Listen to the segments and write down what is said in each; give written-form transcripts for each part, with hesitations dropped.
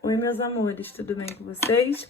Oi, meus amores, tudo bem com vocês?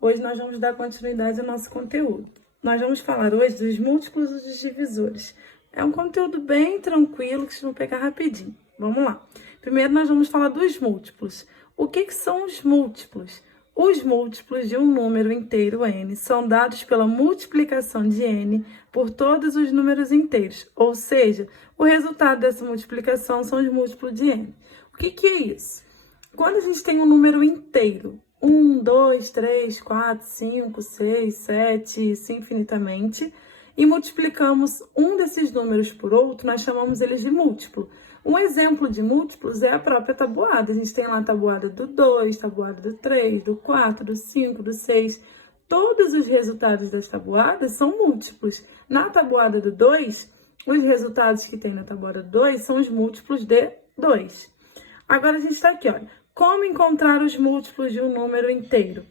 Hoje nós vamos dar continuidade ao nosso conteúdo. Nós vamos falar hoje dos múltiplos e dos divisores. É um conteúdo bem tranquilo que vocês vão pegar rapidinho. Vamos lá. Primeiro nós vamos falar dos múltiplos. O que são os múltiplos? Os múltiplos de um número inteiro n são dados pela multiplicação de n por todos os números inteiros, ou seja, o resultado dessa multiplicação são os múltiplos de n. O que é isso? Quando a gente tem um número inteiro, 1, 2, 3, 4, 5, 6, 7, assim infinitamente, e multiplicamos um desses números por outro, nós chamamos eles de múltiplo. Um exemplo de múltiplos é a própria tabuada. A gente tem lá a tabuada do 2, tabuada do 3, do 4, do 5, do 6. Todos os resultados das tabuadas são múltiplos. Na tabuada do 2, os resultados que tem na tabuada do 2 são os múltiplos de 2. Agora a gente está aqui, olha. Como encontrar os múltiplos de um número inteiro?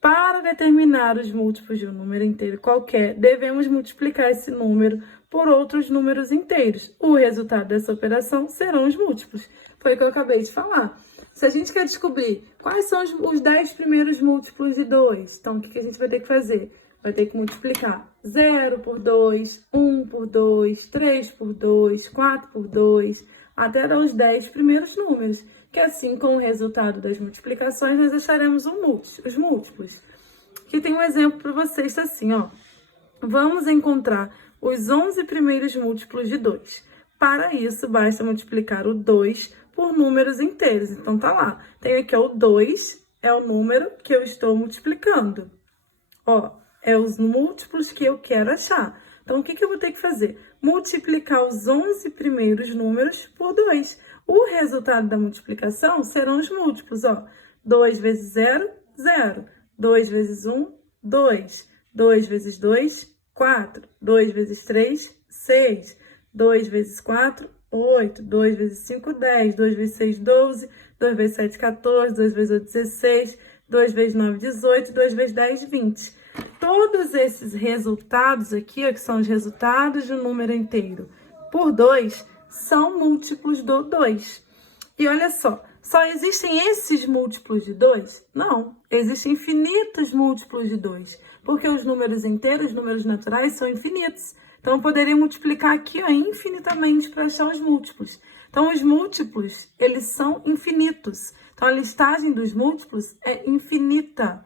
Para determinar os múltiplos de um número inteiro qualquer, devemos multiplicar esse número por outros números inteiros. O resultado dessa operação serão os múltiplos. Foi o que eu acabei de falar. Se a gente quer descobrir quais são os 10 primeiros múltiplos de 2, então o que a gente vai ter que fazer? Vai ter que multiplicar 0 por 2, 1 por 2, 3 por 2, 4 por 2, até dar os 10 primeiros números. Que assim, com o resultado das multiplicações, nós acharemos os múltiplos. Aqui tem um exemplo para vocês, assim, ó. Vamos encontrar os 11 primeiros múltiplos de 2. Para isso, basta multiplicar o 2 por números inteiros. Então, tá lá. Tem aqui, ó, o 2 é o número que eu estou multiplicando. Ó, é os múltiplos que eu quero achar. Então, o que eu vou ter que fazer? Multiplicar os 11 primeiros números por 2. O resultado da multiplicação serão os múltiplos, ó. 2 vezes 0, 0. 2 vezes 1, 2. 2 vezes 2, 4. 2 vezes 3, 6. 2 vezes 4, 8. 2 vezes 5, 10. 2 vezes 6, 12. 2 vezes 7, 14. 2 vezes 8, 16. 2 vezes 9, 18. 2 vezes 10, 20. Todos esses resultados aqui, ó, que são os resultados de um número inteiro por 2, são múltiplos do 2. E olha só existem esses múltiplos de 2? Não, existem infinitos múltiplos de 2, porque os números inteiros, os números naturais, são infinitos. Então, eu poderia multiplicar aqui, ó, infinitamente para achar os múltiplos. Então, os múltiplos, eles são infinitos. Então, a listagem dos múltiplos é infinita.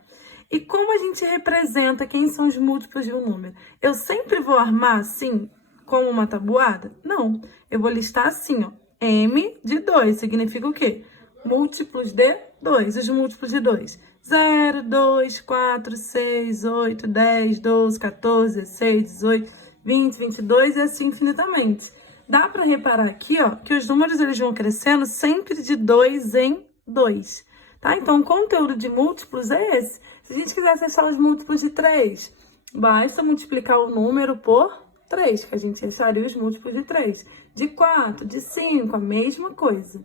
E como a gente representa quem são os múltiplos de um número? Eu sempre vou armar assim, como uma tabuada? Não, eu vou listar assim, ó, M de 2, significa o quê? Múltiplos de 2, os múltiplos de 2. 0, 2, 4, 6, 8, 10, 12, 14, 16, 18, 20, 22 e assim infinitamente. Dá para reparar aqui, ó, que os números eles vão crescendo sempre de 2 em 2, tá? Então, o conteúdo de múltiplos é esse. Se a gente quisesse achar os múltiplos de 3, basta multiplicar o número por 3, que a gente acharia os múltiplos de 3. De 4, de 5, a mesma coisa.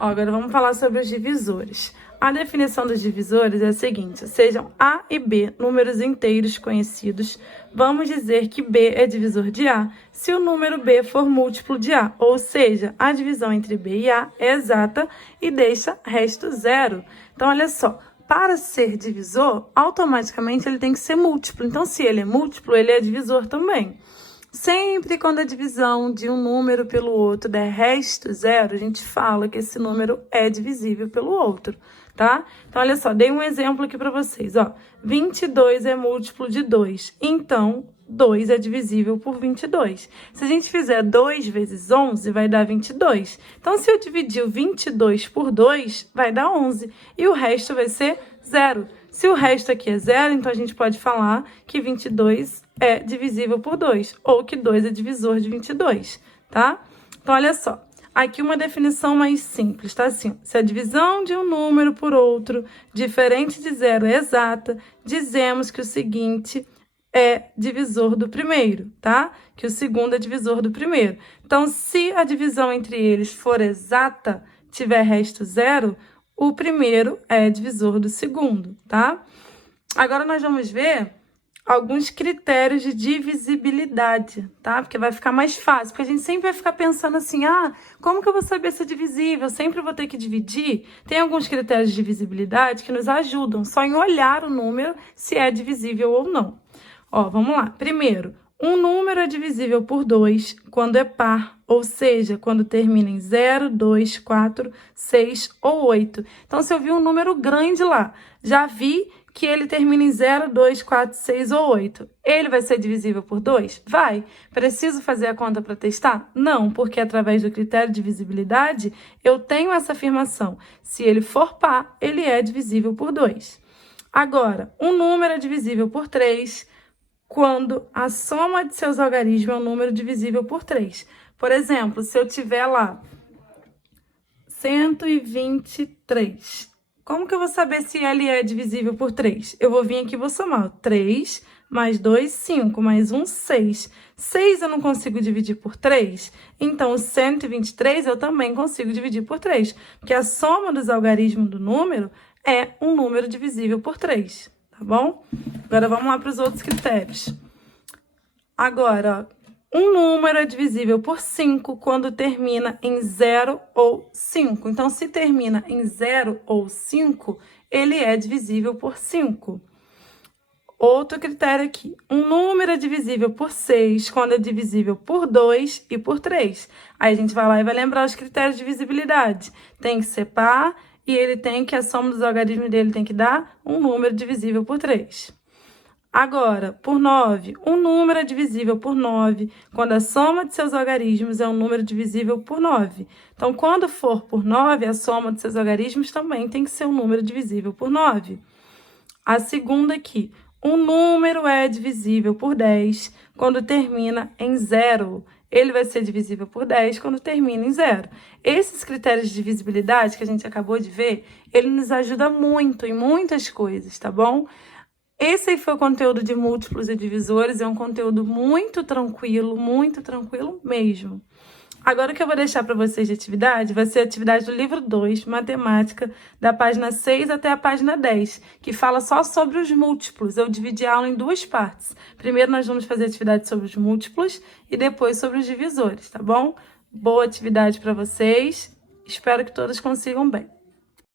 Ó, agora vamos falar sobre os divisores. A definição dos divisores é a seguinte: sejam A e B números inteiros conhecidos, vamos dizer que B é divisor de A se o número B for múltiplo de A, ou seja, a divisão entre B e A é exata e deixa resto 0. Então, olha só. Para ser divisor, automaticamente ele tem que ser múltiplo. Então, se ele é múltiplo, ele é divisor também. Sempre quando a divisão de um número pelo outro der resto 0, a gente fala que esse número é divisível pelo outro, tá? Então, olha só, dei um exemplo aqui para vocês, ó. 22 é múltiplo de 2, então 2 é divisível por 22. Se a gente fizer 2 vezes 11, vai dar 22. Então, se eu dividir o 22 por 2, vai dar 11. E o resto vai ser 0. Se o resto aqui é 0, então a gente pode falar que 22 é divisível por 2. Ou que 2 é divisor de 22, tá? Então, olha só. Aqui uma definição mais simples, tá assim? Se a divisão de um número por outro, diferente de 0, é exata, dizemos que o seguinte é divisor do primeiro, tá? Que o segundo é divisor do primeiro. Então, se a divisão entre eles for exata, tiver resto 0, o primeiro é divisor do segundo, tá? Agora, nós vamos ver alguns critérios de divisibilidade, tá? Porque vai ficar mais fácil, porque a gente sempre vai ficar pensando assim, como que eu vou saber se é divisível? Eu sempre vou ter que dividir. Tem alguns critérios de divisibilidade que nos ajudam só em olhar o número se é divisível ou não. Ó, vamos lá. Primeiro, um número é divisível por 2 quando é par, ou seja, quando termina em 0, 2, 4, 6 ou 8. Então, se eu vi um número grande lá, já vi que ele termina em 0, 2, 4, 6 ou 8. Ele vai ser divisível por 2? Vai. Preciso fazer a conta para testar? Não, porque através do critério de divisibilidade, eu tenho essa afirmação. Se ele for par, ele é divisível por 2. Agora, um número é divisível por 3 quando a soma de seus algarismos é um número divisível por 3. Por exemplo, se eu tiver lá 123, como que eu vou saber se ele é divisível por 3? Eu vou vir aqui e vou somar. 3 mais 2, 5, mais 1, 6. 6 eu não consigo dividir por 3, então o 123 eu também consigo dividir por 3, porque a soma dos algarismos do número é um número divisível por 3, tá bom? Agora vamos lá para os outros critérios. Agora, ó. Um número é divisível por 5 quando termina em 0 ou 5. Então, se termina em 0 ou 5, ele é divisível por 5. Outro critério aqui. Um número é divisível por 6 quando é divisível por 2 e por 3. Aí, a gente vai lá e vai lembrar os critérios de divisibilidade. Tem que ser par e ele tem que, a soma dos algarismos dele tem que dar um número divisível por 3. Agora, por 9, um número é divisível por 9 quando a soma de seus algarismos é um número divisível por 9. Então, quando for por 9, a soma de seus algarismos também tem que ser um número divisível por 9. A segunda aqui, um número é divisível por 10 quando termina em 0. Ele vai ser divisível por 10 quando termina em 0. Esses critérios de divisibilidade que a gente acabou de ver, ele nos ajuda muito em muitas coisas, tá bom? Esse aí foi o conteúdo de múltiplos e divisores, é um conteúdo muito tranquilo mesmo. Agora o que eu vou deixar para vocês de atividade vai ser a atividade do livro 2, Matemática, da página 6 até a página 10, que fala só sobre os múltiplos. Eu dividi a aula em duas partes. Primeiro nós vamos fazer a atividade sobre os múltiplos e depois sobre os divisores, tá bom? Boa atividade para vocês, espero que todos consigam bem.